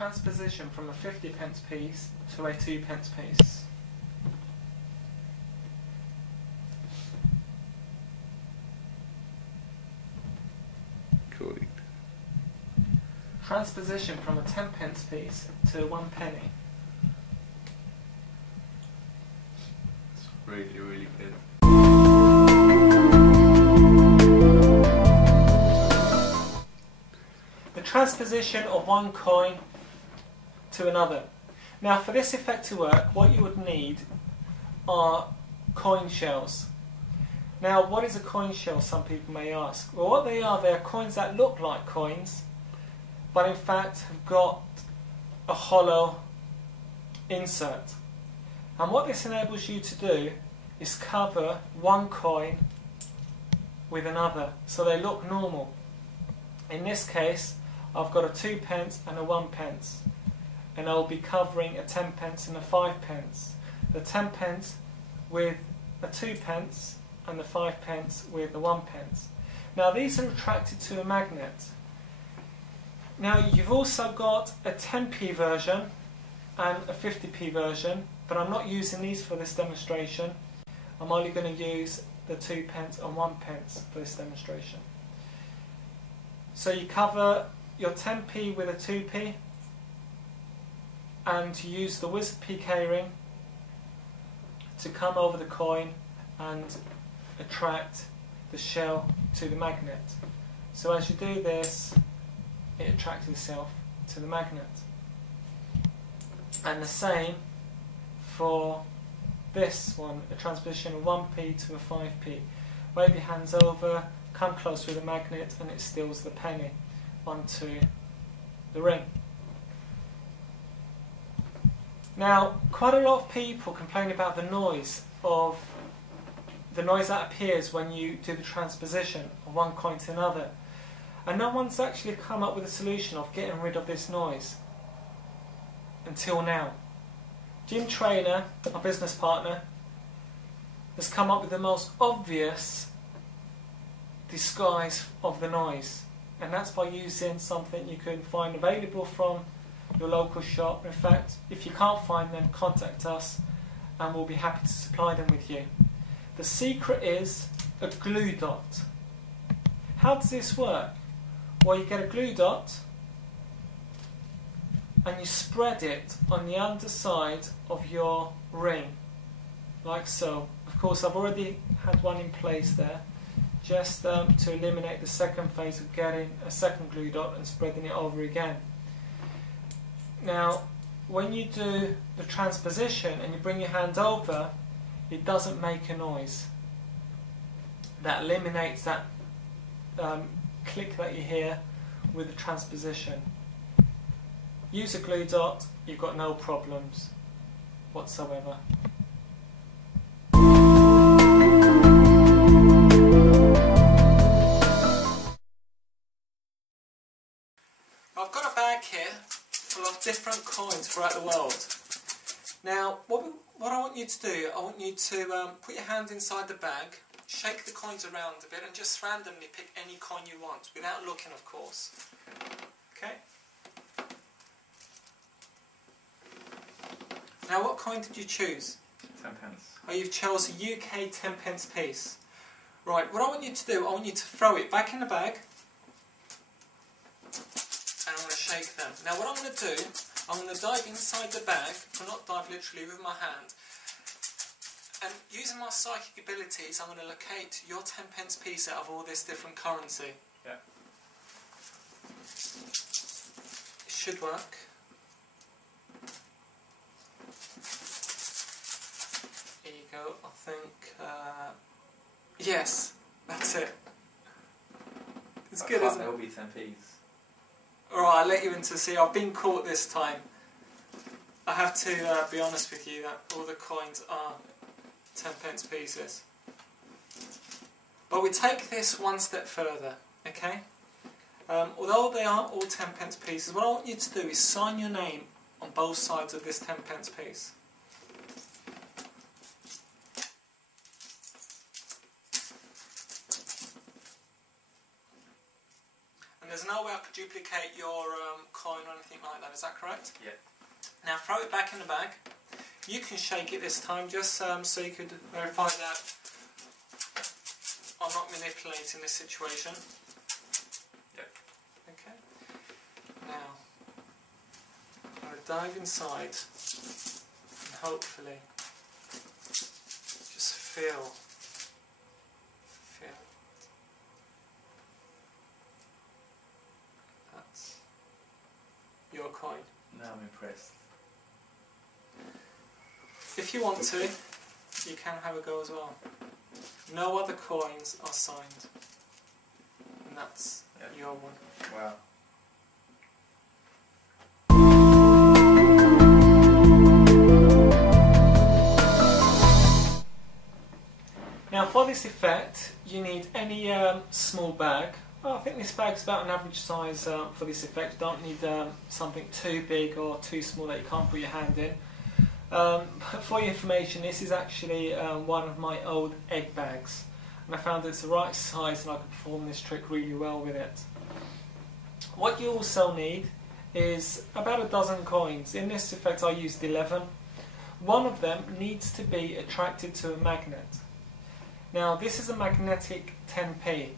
transposition from a 50p piece to a 2p piece. Correct. Transposition from a 10p piece to 1 penny. It's really, really good. The transposition of one coin to another. Now for this effect to work, what you would need are coin shells. Now what is a coin shell, some people may ask? Well, what they are, they're coins that look like coins, but in fact have got a hollow insert. And what this enables you to do is cover one coin with another, so they look normal. In this case, I've got a 2p and a 1p, and I'll be covering a 10p and a 5p. The 10p with a 2p and the 5p with the 1p. Now these are attracted to a magnet. Now you've also got a 10p version and a 50p version, but I'm not using these for this demonstration. I'm only going to use the 2p and 1p for this demonstration. So you cover your 10p with a 2p, and you use the Wizard PK ring to come over the coin and attract the shell to the magnet. So as you do this, it attracts itself to the magnet. And the same for this one, a transposition of 1p to a 5p. Wave your hands over, come close with the magnet, and it steals the penny onto the ring. Now, quite a lot of people complain about the noise that appears when you do the transposition of one coin to another, and no one's actually come up with a solution of getting rid of this noise until now. Jim Trainer, our business partner, has come up with the most obvious disguise of the noise, and that's by using something you can find available from your local shop. In fact, if you can't find them, contact us and we'll be happy to supply them with you. The secret is a glue dot. How does this work? Well, you get a glue dot and you spread it on the underside of your ring, like so. Of course, I've already had one in place there, just to eliminate the second phase of getting a second glue dot and spreading it over again. Now, when you do the transposition and you bring your hand over, it doesn't make a noise. That eliminates that click that you hear with the transposition. Use a glue dot, you've got no problems whatsoever. I've got a bag here full of different coins throughout the world. Now, what I want you to do, I want you to put your hand inside the bag, shake the coins around a bit, and just randomly pick any coin you want, without looking, of course. Okay? Now, what coin did you choose? 10p. Oh, you've chosen a UK 10p piece. Right, what I want you to do, I want you to throw it back in the bag, and I'm going to shake them. Now what I'm going to do, I'm going to dive inside the bag, but not dive literally with my hand, and using my psychic abilities, I'm going to locate your 10p piece out of all this different currency. Yeah. It should work. Here you go, I think, yes, that's it. It's good, isn't it? It'll be 10p's. Alright, I'll let you in to see. I've been caught this time. I have to be honest with you that all the coins are 10p pieces. But we take this one step further, okay? Although they aren't all 10p pieces, what I want you to do is sign your name on both sides of this 10p piece. And there's no way I could duplicate your coin or anything like that, is that correct? Yeah. Now throw it back in the bag. You can shake it this time just so you could verify that I'm not manipulating this situation. Yeah. Okay. Now, I'm going to dive inside and hopefully just feel. That's your coin. Now I'm impressed. If you want to, you can have a go as well. No other coins are signed. And that's your one. Wow. Now for this effect, you need any small bag. Well, I think this bag's about an average size for this effect. You don't need something too big or too small that you can't put your hand in. For your information, this is actually one of my old egg bags, and I found it's the right size and I could perform this trick really well with it. What you also need is about a dozen coins. In this effect I used 11. One of them needs to be attracted to a magnet. Now this is a magnetic 10p.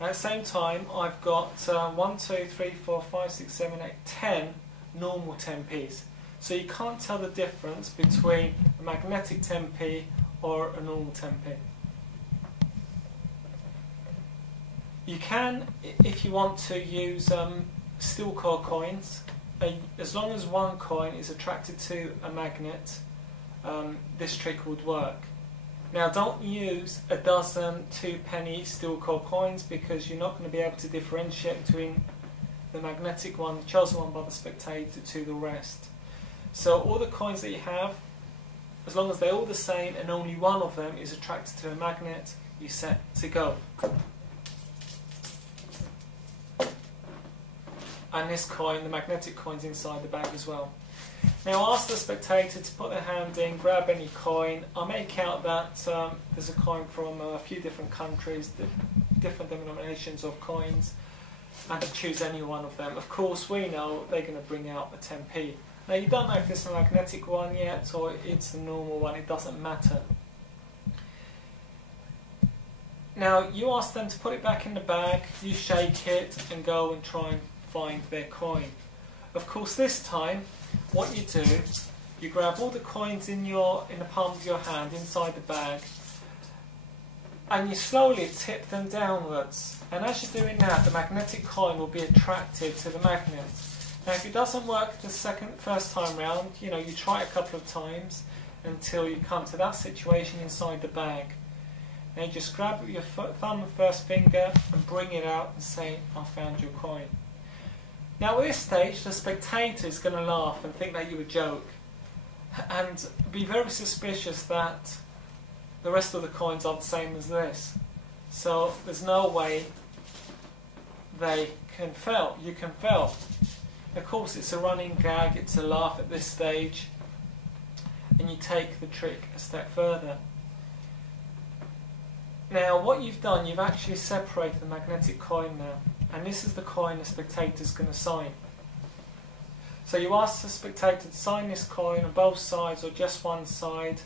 At the same time I've got 1, 2, 3, 4, 5, 6, 7, 8, 10 normal 10p's. So you can't tell the difference between a magnetic 10p or a normal 10p. You can, if you want to, use steel core coins. As long as one coin is attracted to a magnet, this trick would work. Now don't use a dozen 2-penny steel core coins because you're not going to be able to differentiate between the magnetic one, the chosen one by the spectator, to the rest. So all the coins that you have, as long as they're all the same and only one of them is attracted to a magnet, you're set to go. And this coin, the magnetic coin's inside the bag as well. Now ask the spectator to put their hand in, grab any coin. I make out that there's a coin from a few different countries, different denominations of coins, and to choose any one of them. Of course we know they're going to bring out a 10p. Now you don't know if it's a magnetic one yet or it's the normal one, it doesn't matter. Now you ask them to put it back in the bag, you shake it and go and try and find their coin. Of course this time what you do, you grab all the coins in the palm of your hand inside the bag and you slowly tip them downwards, and as you're doing that the magnetic coin will be attracted to the magnet. Now if it doesn't work the first time round, you try it a couple of times until you come to that situation inside the bag. Now you just grab it with your thumb and first finger and bring it out and say, I found your coin. Now at this stage the spectator is going to laugh and think that you a joke and be very suspicious that the rest of the coins are the same as this. So there's no way they can fail. You can fail. Of course it's a running gag, it's a laugh at this stage, and you take the trick a step further. Now what you've done, you've actually separated the magnetic coin now, and this is the coin the spectator's going to sign. So you ask the spectator to sign this coin on both sides or just one side,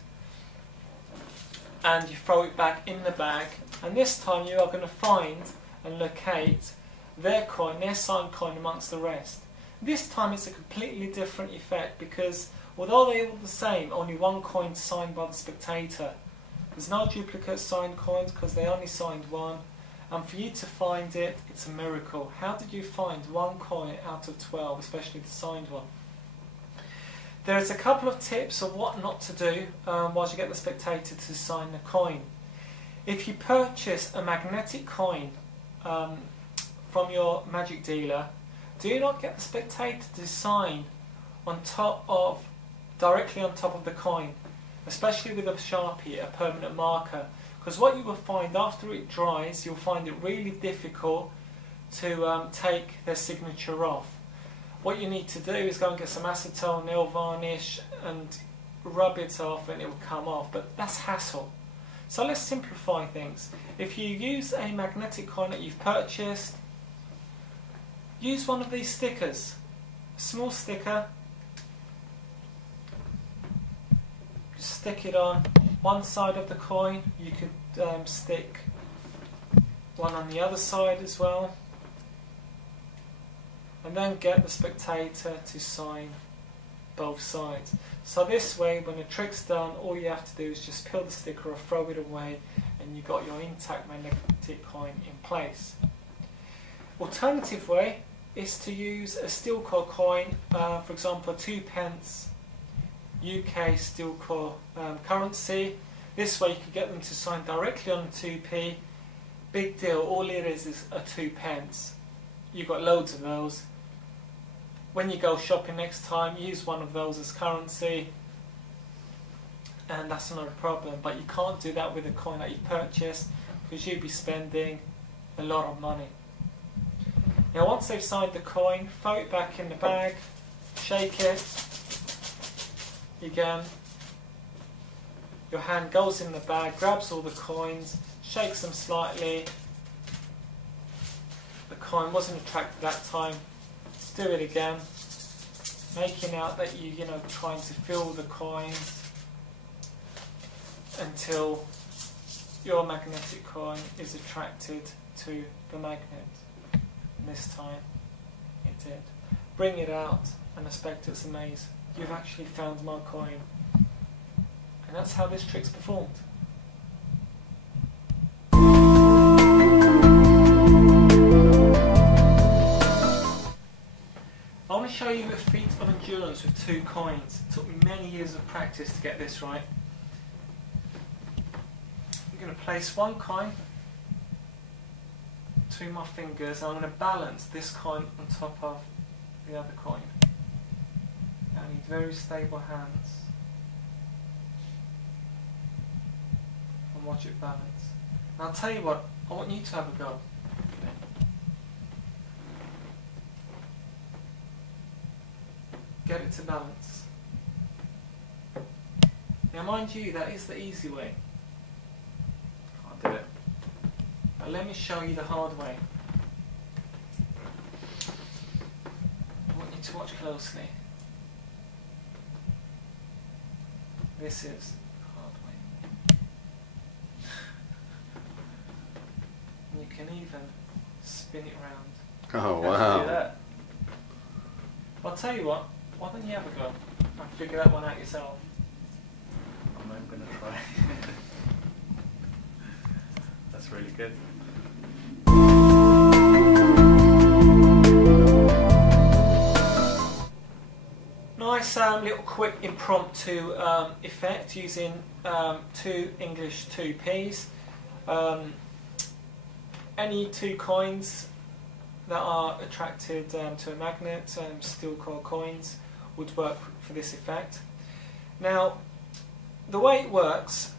and you throw it back in the bag, and this time you are going to find and locate their coin, their signed coin amongst the rest. This time it's a completely different effect because although they're all the same, only one coin signed by the spectator. There's no duplicate signed coins because they only signed one, and for you to find it, it's a miracle. How did you find one coin out of 12, especially the signed one? There's a couple of tips of what not to do whilst you get the spectator to sign the coin. If you purchase a magnetic coin from your magic dealer, do not get the spectator to sign directly on top of the coin, especially with a Sharpie, a permanent marker, because what you will find after it dries, you'll find it really difficult to take their signature off. What you need to do is go and get some acetone, nail varnish and rub it off and it will come off, but that's hassle. So let's simplify things. If you use a magnetic coin that you've purchased, use one of these stickers. A small sticker. Just stick it on one side of the coin. You could stick one on the other side as well. And then get the spectator to sign both sides. So this way, when the trick's done, all you have to do is just peel the sticker or throw it away, and you've got your intact magnetic coin in place. Alternative way is to use a steel core coin, for example, 2p UK steel core currency. This way you can get them to sign directly on 2p. Big deal, all it is a 2p. You've got loads of those. When you go shopping next time, use one of those as currency, and that's not a problem. But you can't do that with a coin that you purchased, because you'll be spending a lot of money. Now once they've signed the coin, throw it back in the bag, shake it again. Your hand goes in the bag, grabs all the coins, shakes them slightly. The coin wasn't attracted that time. Do it again, making out that you're trying to fill the coins until your magnetic coin is attracted to the magnet. And this time it did. Bring it out, and the spectators amazed. You've actually found my coin. And that's how this trick's performed. I want to show you a feat of endurance with 2 coins. It took me many years of practice to get this right. I'm going to place one coin between my fingers, and I'm going to balance this coin on top of the other coin. I need very stable hands. And watch it balance. And I'll tell you what, I want you to have a go. Get it to balance. Now mind you, that is the easy way. I'll do it. But let me show you the hard way. I want you to watch closely. This is the hard way. And you can even spin it round. Oh, How wow. do you do that? I'll tell you what, why don't you have a go and figure that one out yourself? I'm not going to try. That's really good. Nice little quick impromptu effect using 2 English 2p's. Any 2 coins that are attracted to a magnet, steel core coins, would work for this effect. Now, the way it works,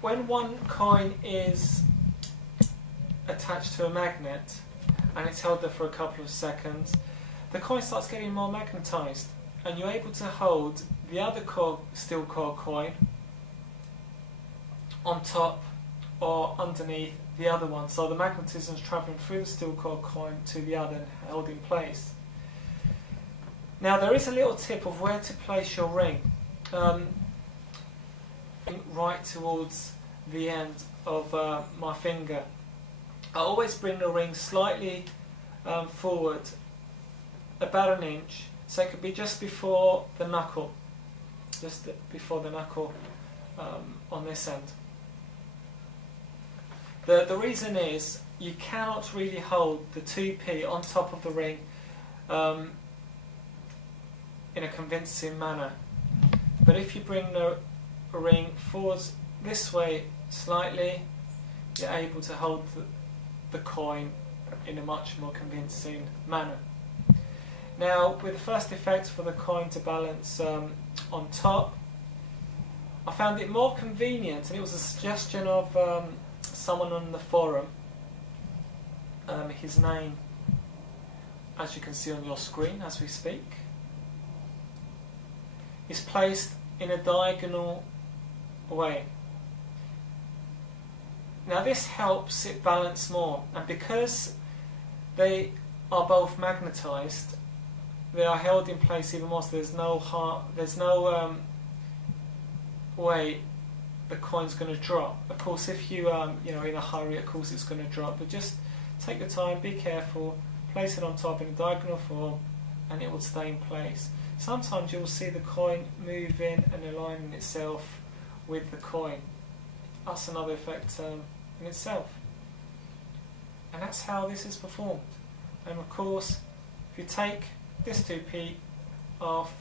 when one coin is attached to a magnet and it's held there for a couple of seconds, the coin starts getting more magnetized, and you're able to hold the other steel core coin on top or underneath the other one, so the magnetism is travelling through the steel core coin to the other and held in place. Now there is a little tip of where to place your ring, right towards the end of my finger. I always bring the ring slightly forward, about 1 inch, so it could be just before the knuckle, on this end. The reason is you cannot really hold the 2p on top of the ring in a convincing manner. But if you bring the ring forwards this way slightly, you're able to hold the coin in a much more convincing manner. Now, with the first effect for the coin to balance on top, I found it more convenient, and it was a suggestion of someone on the forum. His name, as you can see on your screen as we speak, is placed in a diagonal way. Now this helps it balance more, and because they are both magnetised, they are held in place even more, so there's no way the coin's going to drop. Of course, if you in a hurry, of course it's going to drop, but just take your time, be careful, place it on top in a diagonal form, and it will stay in place. Sometimes you'll see the coin moving and aligning itself with the coin. That's another effect in itself. And that's how this is performed. And of course, if you take this 2p off,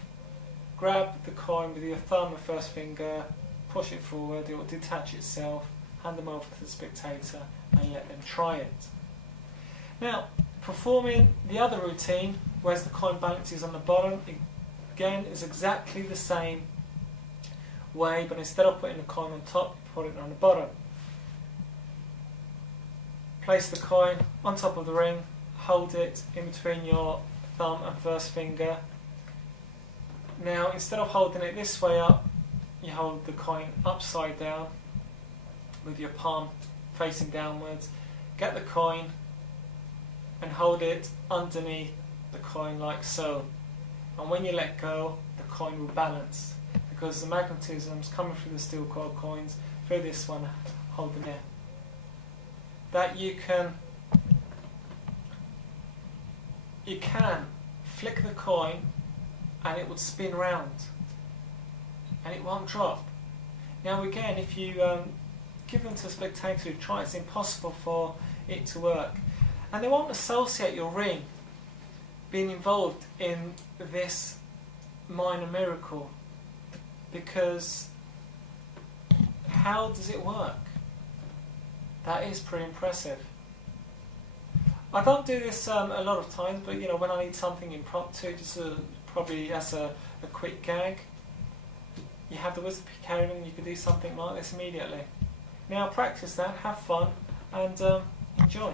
grab the coin with your thumb and first finger, push it forward, it will detach itself, hand them over to the spectator, and let them try it. Now, performing the other routine, whereas the coin balances on the bottom, again is exactly the same way, but instead of putting the coin on top, you put it on the bottom. Place the coin on top of the ring, hold it in between your thumb and first finger. Now, instead of holding it this way up, you hold the coin upside down with your palm facing downwards. Get the coin and hold it underneath the coin like so. And when you let go, the coin will balance because the magnetism is coming through the steel coiled coins through this one holding it. That you can flick the coin and it would spin round and it won't drop. Now again, if you give them to a spectator who try, it's impossible for it to work. And they won't associate your ring being involved in this minor miracle, because how does it work? That is pretty impressive. I don't do this a lot of times, but when I need something impromptu, just probably as a quick gag, you have the Wizard carrying and you can do something like this immediately. Now practice that, have fun, and enjoy.